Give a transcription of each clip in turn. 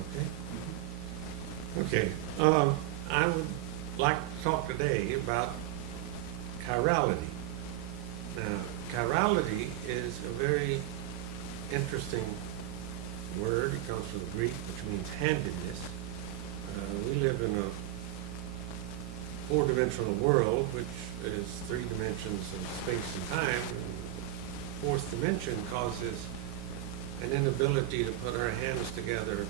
Okay. Okay. I would like to talk today about chirality. Now, chirality is a very interesting word. It comes from the Greek, which means handedness. We live in a four-dimensional world, which is three dimensions of space and time. And the fourth dimension causes an inability to put our hands together,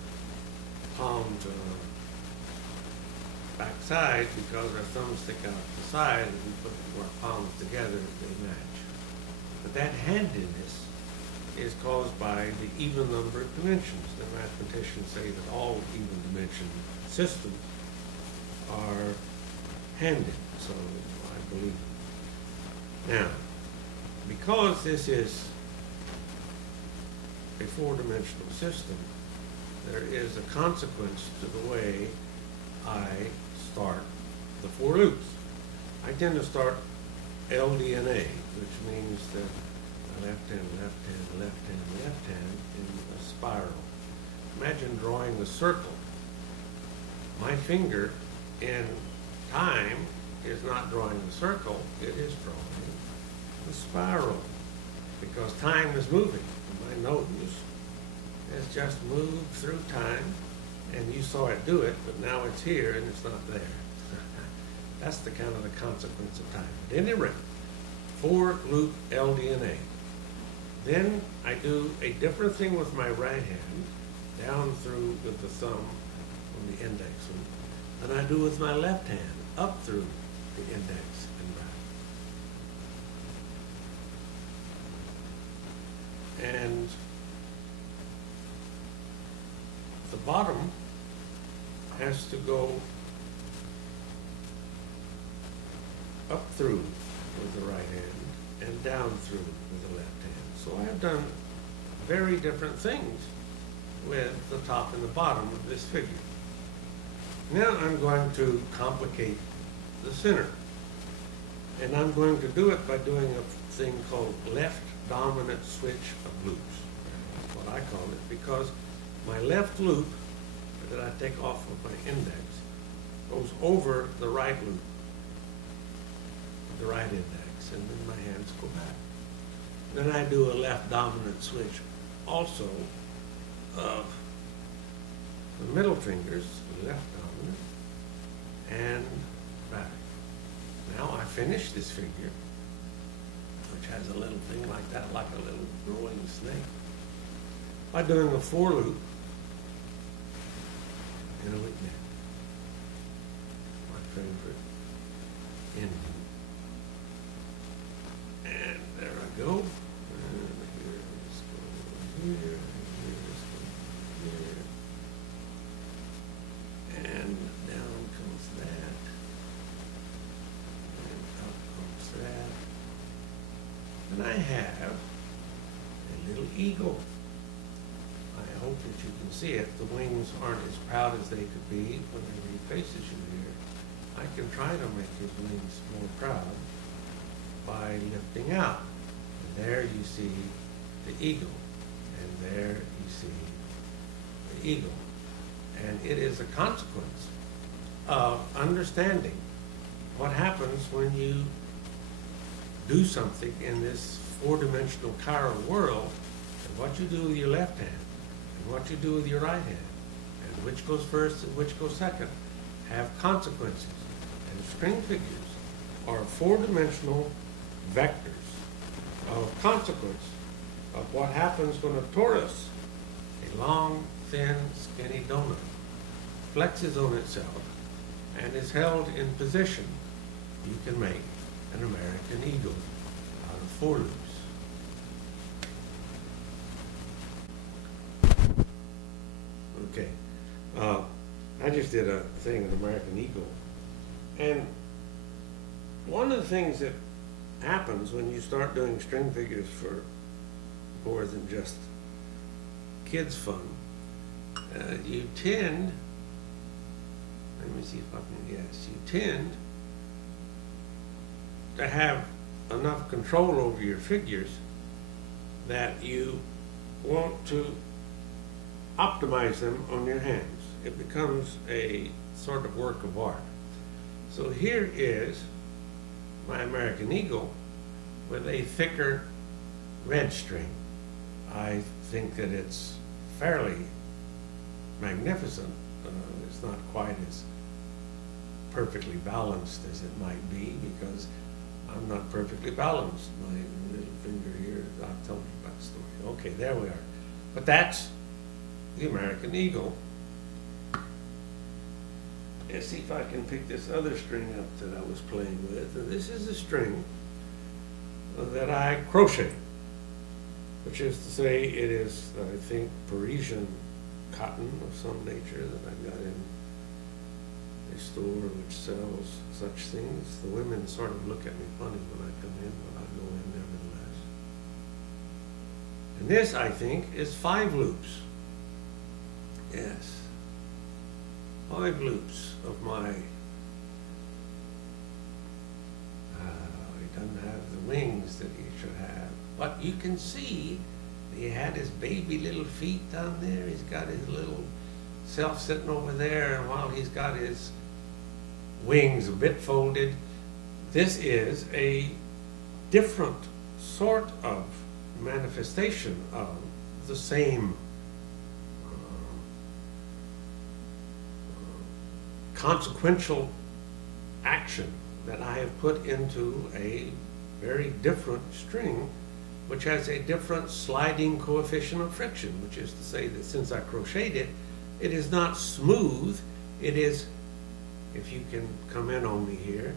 palm to backside, because our thumbs stick out the side, and we put our palms together, they match. But that handedness is caused by the even number of dimensions. The mathematicians say that all even dimension systems are handed, so I believe. Now, because this is a four-dimensional system, there is a consequence to the way I start the four loops. I tend to start LDNA, which means that left hand, left hand, left hand, left hand in a spiral. Imagine drawing a circle. My finger in time is not drawing a circle, it is drawing a spiral, because time is moving. My nose has just moved through time, and you saw it do it, but now it's here and it's not there. That's the kind of the consequence of time. At any rate, four loop LDNA. Then I do a different thing with my right hand, down through with the thumb on the index one, than I do with my left hand, up through the index and back. And the bottom has to go up through with the right hand and down through with the left hand. So I've done very different things with the top and the bottom of this figure. Now I'm going to complicate the center. And I'm going to do it by doing a thing called left dominant switch of loops. That's what I call it, because my left loop that I take off of my index goes over the right loop, the right index, and then my hands go back. Then I do a left dominant switch also of the middle fingers, left dominant, and back. Now I finish this figure, which has a little thing like that, like a little growing snake, by doing a four loop in a week neck. My favorite ending. And there I go. And here's going here, here's going here. And down comes that. And up comes that. And I have a little eagle. I hope that you can see it. The wings aren't as proud as they could be whenever he faces you here. I can try to make his wings more proud by lifting out. And there you see the eagle. And there you see the eagle. And it is a consequence of understanding what happens when you do something in this four-dimensional chiral world, and what you do with your left hand, and what you do with your right hand, and which goes first and which goes second, have consequences. And string figures are four-dimensional vectors of consequence of what happens when a torus, a long, thin, skinny donut, flexes on itself and is held in position. You can make an American eagle out of four loops. Okay, I just did a thing, an American eagle, and one of the things that happens when you start doing string figures for more than just kids' fun, you tend, let me see if I can guess, you tend to have enough control over your figures that you want to optimize them on your hands. It becomes a sort of work of art. So here is my American Eagle with a thicker red string. I think that it's fairly magnificent. It's not quite as perfectly balanced as it might be, because I'm not perfectly balanced. My little finger here, I'll tell you about the story. Okay, there we are. But that's the American Eagle. Let's see if I can pick this other string up that I was playing with. And this is a string that I crochet, which is to say it is, I think, Parisian cotton of some nature that I got in a store which sells such things. The women sort of look at me funny when I come in, but I go in nevertheless. And this, I think, is 5 loops. Yes. 5 loops of my, he doesn't have the wings that he should have, but you can see he had his baby little feet down there. He's got his little self sitting over there, and while he's got his wings a bit folded, this is a different sort of manifestation of the same consequential action that I have put into a very different string, which has a different sliding coefficient of friction, which is to say that since I crocheted it, it is not smooth. It is, if you can come in on me here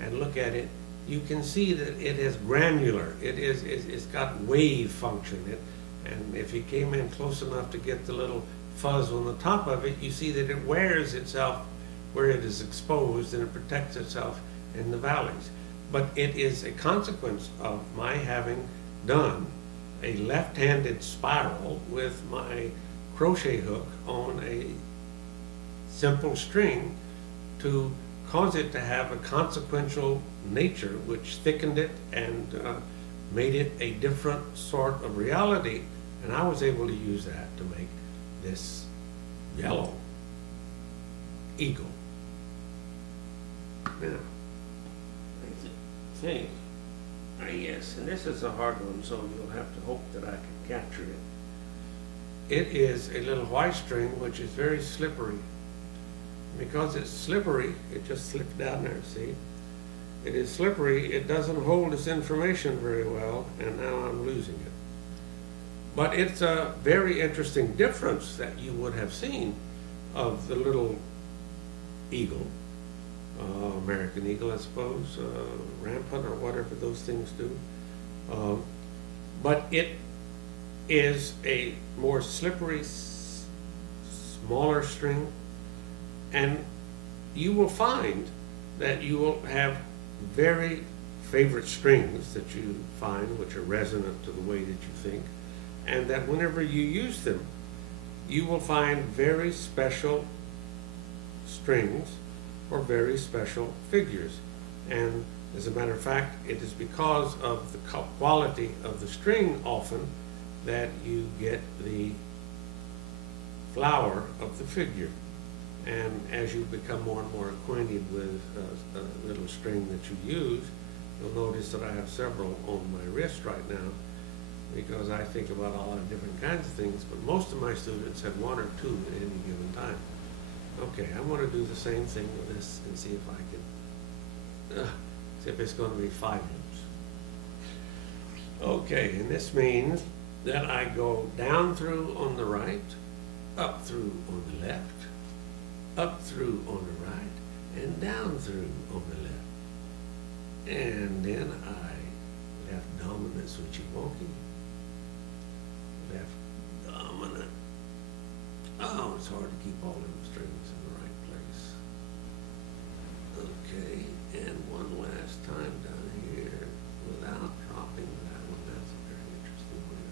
and look at it, you can see that it is granular. It's got wave function. And if you came in close enough to get the little fuzz on the top of it, you see that it wears itself where it is exposed, and it protects itself in the valleys. But it is a consequence of my having done a left-handed spiral with my crochet hook on a simple string to cause it to have a consequential nature, which thickened it and made it a different sort of reality. And I was able to use that to make this yellow eagle. Now, I think, yes, and this is a hard one, so you'll have to hope that I can capture it. It is a little white string which is very slippery. Because it's slippery, it just slips down there, see? It is slippery, it doesn't hold this information very well, and now I'm losing it. But it's a very interesting difference that you would have seen of the little eagle, American Eagle, I suppose, rampant or whatever those things do. But it is a more slippery, smaller string, and you will find that you will have very favorite strings that you find which are resonant to the way that you think, and that whenever you use them, you will find very special strings or very special figures. And as a matter of fact, it is because of the quality of the string often that you get the flower of the figure. And as you become more and more acquainted with a little string that you use, you'll notice that I have several on my wrist right now, because I think about a lot of different kinds of things, but most of my students have 1 or 2 at any given time. Okay, I'm going to do the same thing with this and see if I can, see if it's going to be 5 loops. Okay, and this means that I go down through on the right, up through on the left, up through on the right, and down through on the left. And then I left dominant switchy wonky, left dominant. Oh, it's hard to keep all them strings in the right place. Okay, and one last time down here without dropping that one. That's a very interesting way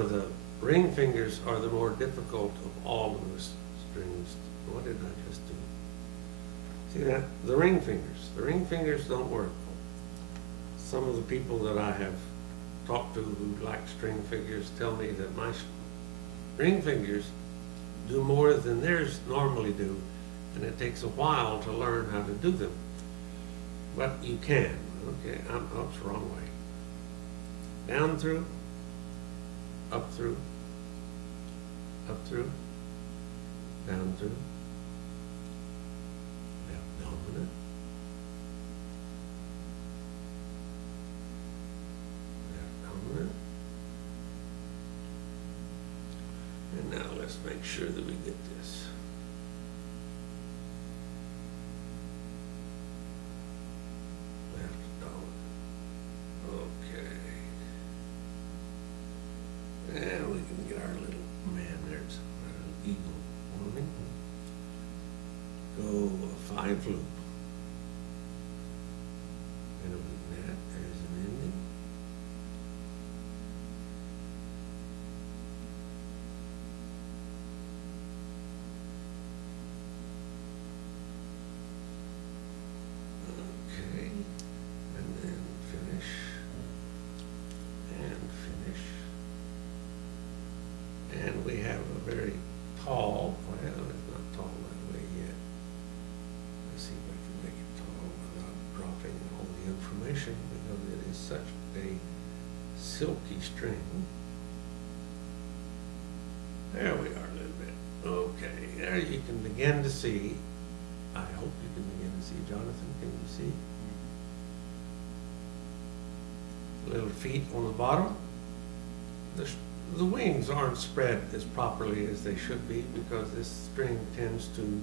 of the ring fingers are the more difficult of all of the strings. What did I just do? See that? The ring fingers don't work. Some of the people that I have talked to who like string figures tell me that my ring fingers do more than theirs normally do, and it takes a while to learn how to do them. But you can. Okay, oops, wrong way. Down through, up through, up through, down through, left dominant, left dominant. And now let's make sure that we get this. Left dominant. Okay. And we can get our little man, there's our little eagle warming. Go a 5 loop. And with that, there's an ending. Okay, and then finish, and finish. And we have a very tall, well, it's not tall that way yet. Let's see if I can make it tall without dropping all the information, because it is such a silky string. There we are a little bit. Okay, there you can begin to see. I hope you can begin to see. Jonathan, can you see? Little feet on the bottom. The wings aren't spread as properly as they should be because this string tends to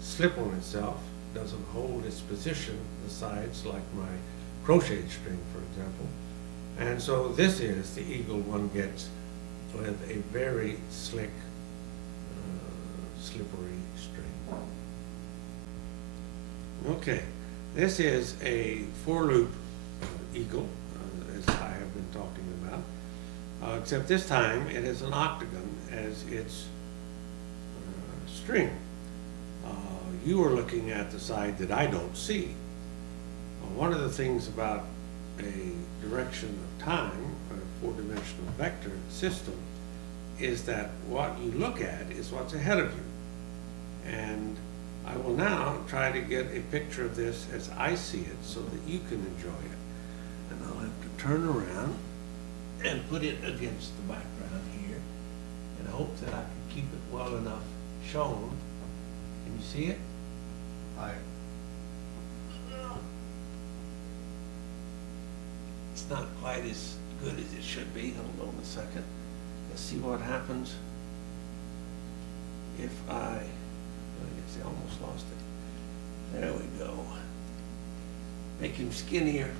slip on itself, doesn't hold its position, the sides, like my crocheted string, for example. And so this is the eagle one gets with a very slick, slippery string. Okay, this is a 4-loop eagle, as I have been talking about, except this time it is an octagon as its string. You are looking at the side that I don't see. One of the things about a direction of time, a 4-dimensional vector system, is that what you look at is what's ahead of you. And I will now try to get a picture of this as I see it so that you can enjoy it. And I'll have to turn around and put it against the background here and hope that I can keep it well enough shown. Can you see it? It's not quite as good as it should be. Hold on a second. Let's see what happens if I guess I almost lost it. There we go. Make him skinnier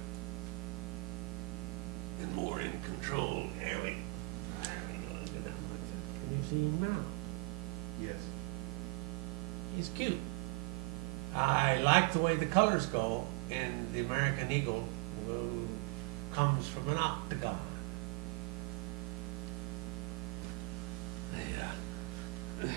and more in control. There we go. Look at that like that. Can you see him now? Yes. He's cute. I like the way the colors go in the American Eagle, who comes from an octagon. Yeah.